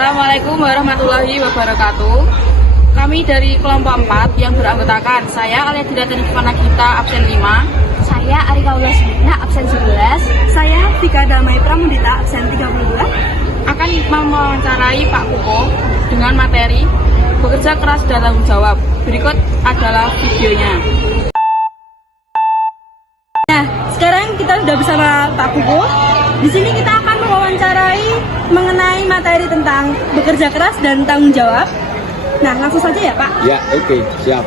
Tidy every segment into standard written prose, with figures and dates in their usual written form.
Assalamualaikum warahmatullahi wabarakatuh. Kami dari kelompok 4 yang beranggotakan saya Aledira Tenifana Gita absen 5. Saya Arika Ulas Bina absen 11. Saya Tika Damai Pramudita absen 32. Akan mewawancarai Pak Kuko dengan materi bekerja keras dan tanggung jawab. Berikut adalah videonya. Nah, sekarang kita sudah bersama Pak Kuko. Di sini kita akan mewawancarai mengenai materi tentang bekerja keras dan tanggung jawab. Nah, langsung saja ya Pak. Ya, oke, siap.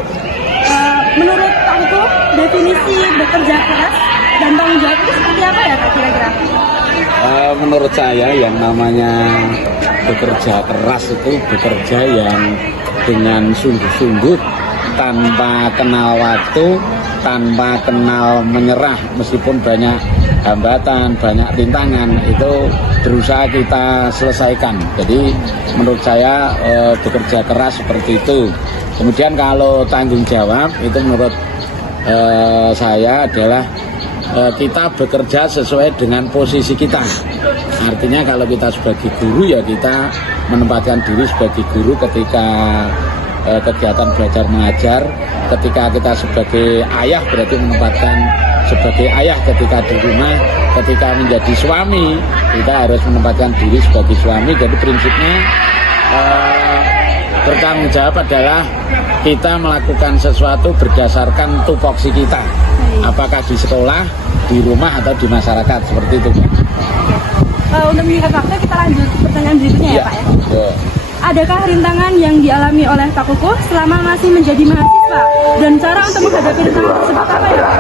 Menurut Pak Kuko, definisi bekerja keras dan tanggung jawab itu seperti apa ya Pak kira-kira? Menurut saya yang namanya bekerja keras itu bekerja yang dengan sungguh-sungguh, tanpa kenal waktu, tanpa kenal menyerah, meskipun banyak hambatan, banyak rintangan, itu berusaha kita selesaikan. Jadi menurut saya bekerja keras seperti itu. Kemudian kalau tanggung jawab itu menurut saya adalah kita bekerja sesuai dengan posisi kita. Artinya kalau kita sebagai guru ya kita menempatkan diri sebagai guru ketika kegiatan belajar mengajar. Ketika kita sebagai ayah berarti menempatkan sebagai ayah ketika di rumah. Ketika menjadi suami kita harus menempatkan diri sebagai suami. Jadi prinsipnya bertanggung jawab adalah kita melakukan sesuatu berdasarkan tupoksi kita, apakah di sekolah, di rumah, atau di masyarakat, seperti itu. Untuk meningkat waktu kita lanjut pertanyaan berikutnya ya Pak ya. Adakah rintangan yang dialami oleh Pak Kuko selama masih menjadi mahasiswa? Dan cara untuk menghadapi rintangan tersebut apa ya Pak?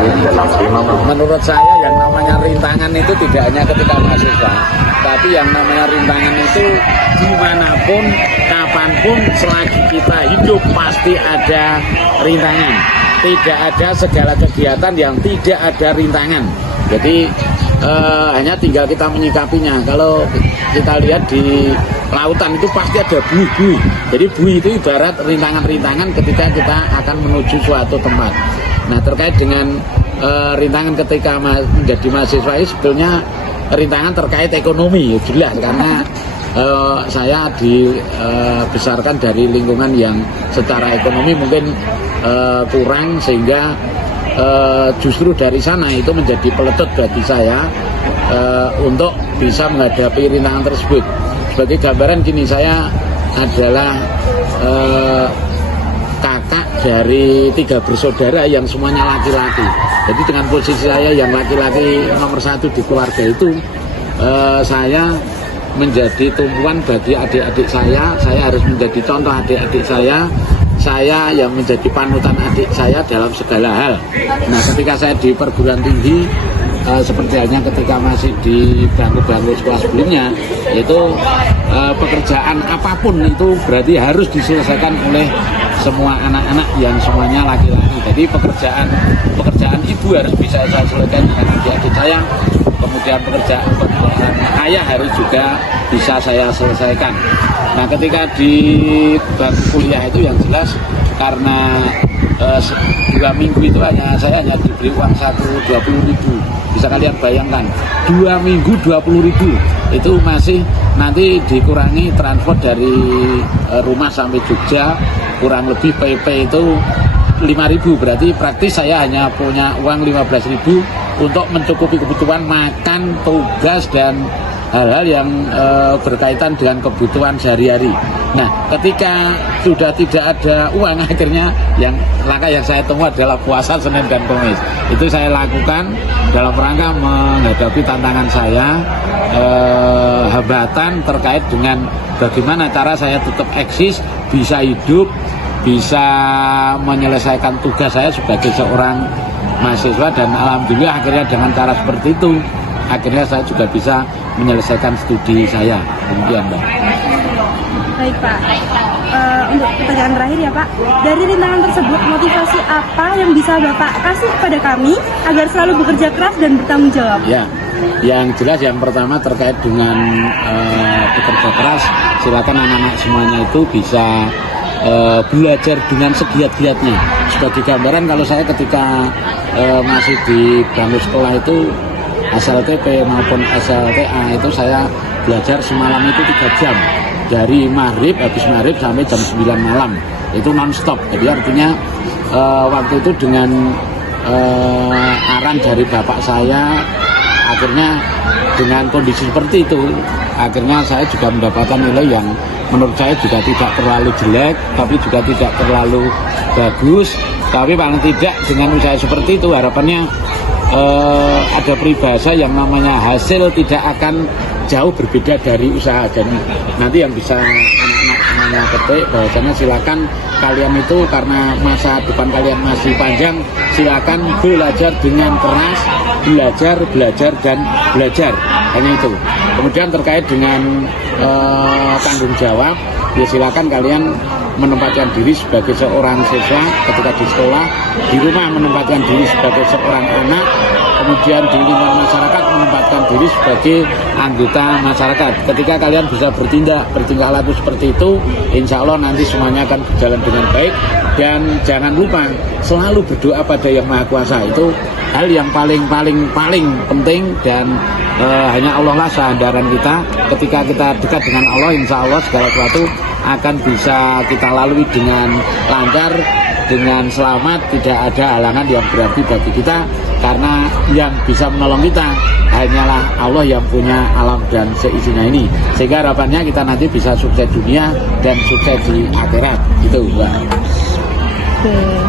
Menurut saya yang namanya rintangan itu tidak hanya ketika mahasiswa, tapi yang namanya rintangan itu dimanapun, kapanpun, selagi kita hidup pasti ada rintangan. Tidak ada segala kegiatan yang tidak ada rintangan. Jadi hanya tinggal kita menyikapinya. Kalau kita lihat di lautan itu pasti ada buih-buih. Jadi buih itu ibarat rintangan-rintangan ketika kita akan menuju suatu tempat. Nah, terkait dengan rintangan ketika menjadi mahasiswa ini sebetulnya rintangan terkait ekonomi, jelas, karena saya dibesarkan dari lingkungan yang secara ekonomi mungkin kurang, sehingga justru dari sana itu menjadi peletot bagi saya untuk bisa menghadapi rintangan tersebut. Sebagai gambaran gini, saya adalah kakak dari 3 bersaudara yang semuanya laki-laki. Jadi dengan posisi saya yang laki-laki nomor 1 di keluarga itu, saya menjadi tumpuan bagi adik-adik saya harus menjadi contoh adik-adik saya yang menjadi panutan adik saya dalam segala hal. Nah, ketika saya di perguruan tinggi, seperti halnya ketika masih di bangku-bangku sekolah sebelumnya, itu pekerjaan apapun itu berarti harus diselesaikan oleh semua anak-anak yang semuanya laki-laki. Jadi pekerjaan ibu harus bisa saya selesaikan dengan adik-adik saya. Kemudian pekerjaan ayah harus juga bisa saya selesaikan. Nah, ketika di bangku kuliah itu yang jelas karena 2 minggu itu saya hanya diberi uang saku 20.000. Bisa kalian bayangkan, 2 minggu 20.000 itu masih nanti dikurangi transport dari rumah sampai Jogja, kurang lebih PP itu 5.000, berarti praktis saya hanya punya uang 15.000 untuk mencukupi kebutuhan makan, tugas, dan hal-hal yang berkaitan dengan kebutuhan sehari-hari. Nah, ketika sudah tidak ada uang, akhirnya langkah yang saya temui adalah puasa Senin dan Kamis. Itu saya lakukan dalam rangka menghadapi tantangan saya, hambatan terkait dengan bagaimana cara saya tetap eksis, bisa hidup, bisa menyelesaikan tugas saya sebagai seorang mahasiswa, dan alhamdulillah akhirnya dengan cara seperti itu akhirnya saya juga bisa menyelesaikan studi saya. Demikian, Mbak. Baik Pak, untuk pertanyaan terakhir ya Pak, dari rintangan tersebut motivasi apa yang bisa Bapak kasih kepada kami agar selalu bekerja keras dan bertanggung jawab? Ya, yang jelas yang pertama terkait dengan bekerja keras, silakan anak-anak semuanya itu bisa belajar dengan segiat-giatnya. Sebagai gambaran, kalau saya ketika masih di bangku sekolah itu SLTP maupun SLTA itu saya belajar semalam itu 3 jam. dari maghrib, habis maghrib sampai jam 9 malam. Itu non-stop. Jadi artinya waktu itu dengan arahan dari bapak saya, akhirnya dengan kondisi seperti itu, akhirnya saya juga mendapatkan nilai yang menurut saya juga tidak terlalu jelek, tapi juga tidak terlalu bagus. Tapi paling tidak dengan usaha seperti itu harapannya ada peribahasa yang namanya hasil tidak akan jauh berbeda dari usaha. Dan nanti yang bisa anak-anak semuanya petik bahwasanya silakan kalian itu karena masa depan kalian masih panjang, silakan belajar dengan keras, belajar dan belajar, hanya itu. Kemudian terkait dengan tanggung jawab, ya silakan kalian menempatkan diri sebagai seorang siswa ketika di sekolah, di rumah menempatkan diri sebagai seorang anak, kemudian di lingkungan masyarakat menempatkan diri sebagai anggota masyarakat. Ketika kalian bisa bertingkah laku seperti itu, insya Allah nanti semuanya akan berjalan dengan baik. Dan jangan lupa selalu berdoa pada Yang Maha Kuasa, itu hal yang paling penting. Dan hanya Allah lah sandaran kita. Ketika kita dekat dengan Allah, insya Allah segala sesuatu akan bisa kita lalui dengan lancar, dengan selamat, tidak ada halangan yang berarti bagi kita, karena yang bisa menolong kita hanyalah Allah yang punya alam dan seisinya ini. Sehingga harapannya kita nanti bisa sukses dunia dan sukses di akhirat. Itu Mbak.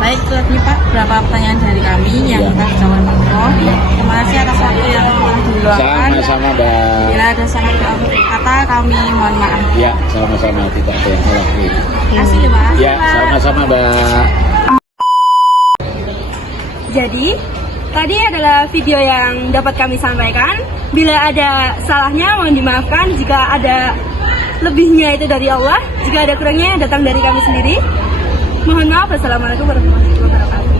Baik, itu tadi Pak beberapa pertanyaan dari kami yang telah dijawab Pak Pro. Terima kasih atas waktu yang telah diluangkan. Sama-sama Mbak. Bila ada salah kata kami mohon maaf. Ya, sama-sama, tidak ada yang salah. Terima kasih ya Pak. Ya, sama-sama Mbak. Jadi, tadi adalah video yang dapat kami sampaikan. Bila ada salahnya mohon dimaafkan, jika ada lebihnya itu dari Allah, jika ada kurangnya datang dari kami sendiri. Mohon maaf. Wassalamualaikum warahmatullahi wabarakatuh.